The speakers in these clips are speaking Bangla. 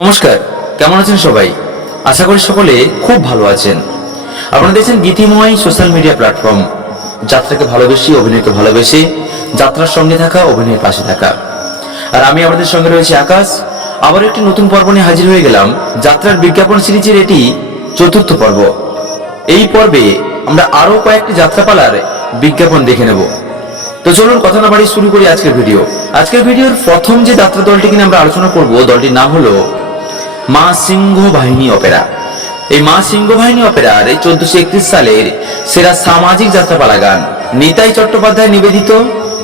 নমস্কার, কেমন আছেন সবাই? আশা করি সকলে খুব ভালো আছেন। আপনারা দেখছেন গীতিময় সোশ্যাল মিডিয়া প্ল্যাটফর্ম যাত্রাকে ভালোবেসে, অভিনয়কে ভালোবেসে, যাত্রার সঙ্গে থাকা, অভিনয়ের পাশে থাকা। আর আমি আপনাদের সঙ্গে রয়েছে আকাশ। আবার একটি নতুন পর্ব নিয়ে হাজির হয়ে গেলাম। যাত্রার বিজ্ঞাপন সিরিজের এটি চতুর্থ পর্ব। এই পর্বে আমরা আরও কয়েকটি যাত্রাপালার বিজ্ঞাপন দেখে নেব। তো চলুন কথা না বাড়ি শুরু করি আজকের ভিডিও। আজকের ভিডিওর প্রথম যে যাত্রা দলটি কিনে আমরা আলোচনা করব, দলটির নাম হলো মা সিংহ বাহিনী অপেরা। এই মা সিংহ বাহিনী অপেরার এই চোদ্দশো একত্রিশ সালের সেরা সামাজিক যাত্রাপালা গান নিতাই চট্টোপাধ্যায় নিবেদিত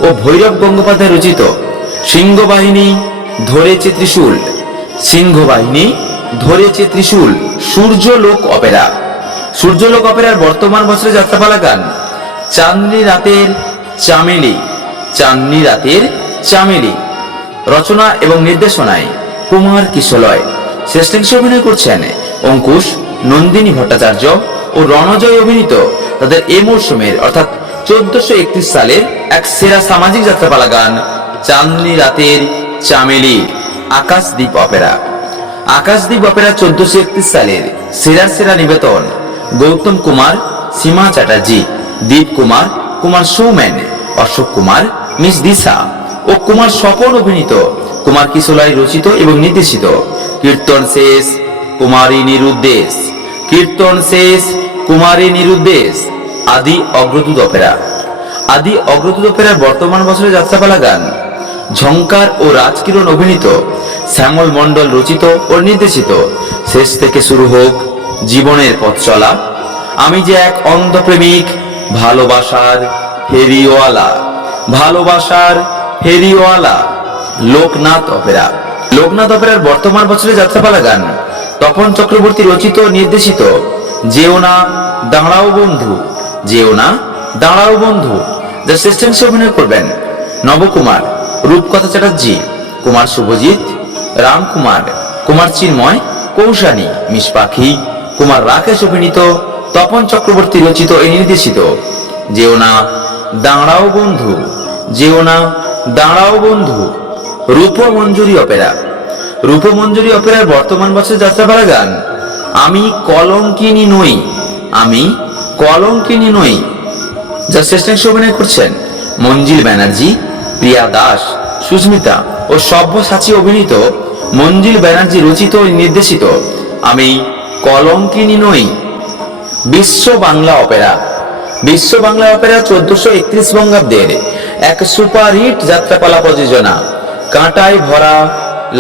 ও ভৈরব গঙ্গোপাধ্যায় রচিত সিংহ বাহিনী ধরেছে ত্রিশূল। সিংহ বাহিনী ধরেছে ত্রিশূল, সূর্যলোক অপেরা। সূর্যলোক অপেরার বর্তমান বছরের যাত্রাপালা গান, চাঁদনি রাতের চামেলি, চাঁদনি রাতের চামেলি। রচনা এবং নির্দেশনায় কুমার কিশলয়। শ্রেষ্ঠাংশে অভিনয় করছেন অঙ্কুশ নন্দিনী ভট্টাচার্য ও রণজয় অভিনীত তাদের এ মরশুমের, অর্থাৎ চোদ্দশো সালের এক সেরা সামাজিক যাত্রাপালা গান চাঁদনি রাতের চামেলি আকাশদ্বীপ অপেরা। আকাশদ্বীপ অপেরা চোদ্দশো একত্রিশ সালের সেরা সেরা নিবেদন গৌতম কুমার, সীমা চ্যাটার্জি, দীপ কুমার কুমার সৌমেন, অশোক কুমার, মিস দিশা ও কুমার স্বপন অভিনীত কুমার কিশোলাই রচিত এবং নির্দেশিত কীর্তন শেষ, কুমারী নিরুদ্দেশ। কীর্তন শেষ, কুমারী নিরুদ্দেশ। আদি অগ্রদূত অপেরা। আদি অগ্রদূত অপেরার বর্তমান বছরের যাত্রাপালা গান ঝঙ্কার ও রাজকিরণ অভিনীত শ্যামল মণ্ডল রচিত ও নির্দেশিত। শেষ থেকে শুরু হোক জীবনের পথ চলা। আমি যে এক অন্ধ প্রেমিক ভালোবাসার ফেরিওয়ালা ভালোবাসার ফেরিওয়ালা লোকনাথ অপেরা। লোকনাথ অপেরার বর্তমান বছরের যাত্রাপালা গান, তপন চক্রবর্তী রচিত নির্দেশিত, যেও না দাঁড়াও বন্ধু, যেও না দাঁড়াও বন্ধু, যা শ্রেষ্ঠাংশে অভিনয় করবেন নবকুমার। রূপকথা চ্যাটার্জি, কুমার শুভজিৎ রামকুমার কুমার চিন্ময়, কৌশানী, মিস পাখি, কুমার রাকেশ অভিনীত, তপন চক্রবর্তী রচিত এই নির্দেশিত। যেও না দাঁড়াও বন্ধু, যেও না দাঁড়াও বন্ধু, রূপমঞ্জুরি অপেরা। রূপমঞ্জুরি অপেরার বর্তমান বছরের যাত্রাপালা গান, আমি কলঙ্কিনী নই, আমি কলঙ্কিনী নই। যা শ্রেষ্ঠাংশ অভিনয় করছেন মঞ্জিল ব্যানার্জি প্রিয়া দাস, সুস্মিতা ও সব্যসাচী অভিনীত মঞ্জিল ব্যানার্জি রচিত নির্দেশিত আমি কলঙ্কিনী নই। বিশ্ব বাংলা অপেরা। বিশ্ব বাংলা অপেরা চোদ্দশো একত্রিশ বঙ্গাব্দের এক সুপারহিট যাত্রাপালা প্রযোজনা, কাঁটায় ভরা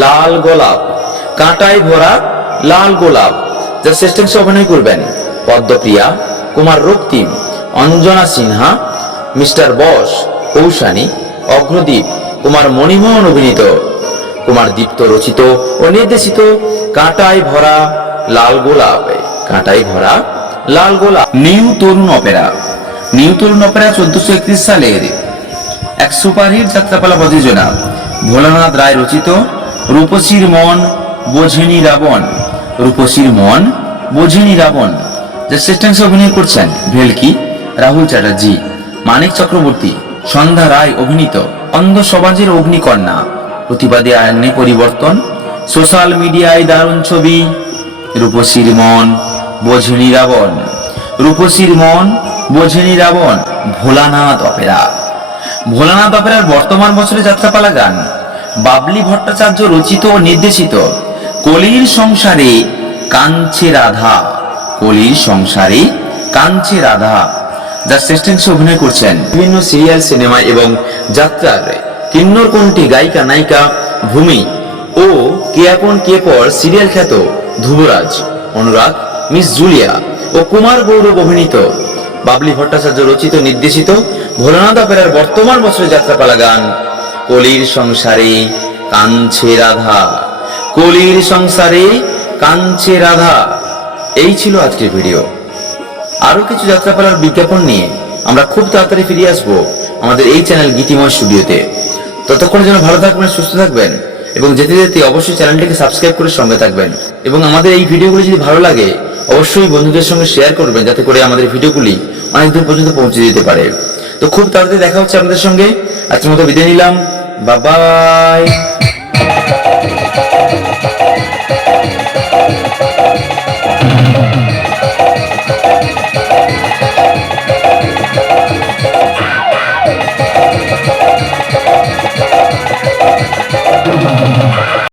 লাল গোলাপ, কাঁটায় ভরা লাল গোলাপ, যা শ্রেষ্ঠাংশে অভিনয় করবেন পদ্মপ্রিয়া, কুমার রক্তিম, অঞ্জনা সিনহা, মিস্টার বস কৌশানী অগ্রদীপ, কুমার মণিমোহন অভিনীত। কুমার দীপ্ত রচিত ও নির্দেশিত কাঁটায় ভরা লাল গোলাপ। কাঁটায় ভরা লাল গোলাপ। New Tarun opera. New Tarun opera চোদ্দশো একত্রিশ সালের এক সুপারহিট যাত্রাপালা প্রযোজনা। ভোলানাথ রায় রচিত রূপসীর মন, বোঝেনি রাবণ। রূপসীর মন, বোঝেনি রাবণ। যা শ্রেষ্ঠাংশে অভিনয় করছেন ভেলকি, রাহুল চ্যাটার্জি, মানিক চক্রবর্তী। সন্ধ্যা রায় অভিনীত অন্ধ সমাজের অগ্নিকন্যা প্রতিবাদী আইনে পরিবর্তন। সোশ্যাল মিডিয়ায় দারুণ ছবি। রূপসীর মন বোঝেনি রাবণ রূপসীর মন বোঝেনি রাবণ ভোলানাথ অপেরা। ভোলানাথ অপেরার বর্তমান বছরে যাত্রাপালা গান। বাবলি ভট্টাচার্য রচিত ও নির্দেশিত। কলির সংসারে কাঞ্চে রাধা। কলির সংসারে কাঞ্চে রাধা। যা শ্রেষ্ঠাংশে অভিনয় করছেন। বিভিন্ন সিরিয়াল সিনেমা এবং যাত্রার কিন্নর কোনটি? গায়িকা, নায়িকা, ভূমি ও কে আপন, কে পর সিরিয়াল খ্যাত ধ্রুবরাজ, অনুরাগ, মিস জুলিয়া ও কুমার গৌরব অভিনীত। বাবলি ভট্টাচার্য রচিত, নির্দেশিত ভোলানাথ অপেরার বর্তমান বছরের যাত্রাপালা গান, কলির সংসারে কাঞ্ছে রাধা, কলির সংসারে কাঞ্ছে রাধা। এই ছিল আজকের ভিডিও আরও কিছু যাত্রাপালার বিজ্ঞাপন নিয়ে আমরা খুব তাড়াতাড়ি ফিরে আসব আমাদের এই চ্যানেল গীতিময় স্টুডিওতে। ততক্ষণ যেন ভালো থাকবেন, সুস্থ থাকবেন এবং যেতে যেতে অবশ্যই চ্যানেলটিকে সাবস্ক্রাইব করে সঙ্গে থাকবেন এবং আমাদের এই ভিডিওগুলি যদি ভালো লাগে, অবশ্যই বন্ধুদের সঙ্গে শেয়ার করবেন যাতে করে আমাদের ভিডিওগুলি অনেক দূর পর্যন্ত পৌঁছে দিতে পারে। তো খুব তাড়াতাড়ি দেখা হচ্ছে আপনাদের সঙ্গে। আজকের মতো বিদায় নিলাম। বাবাই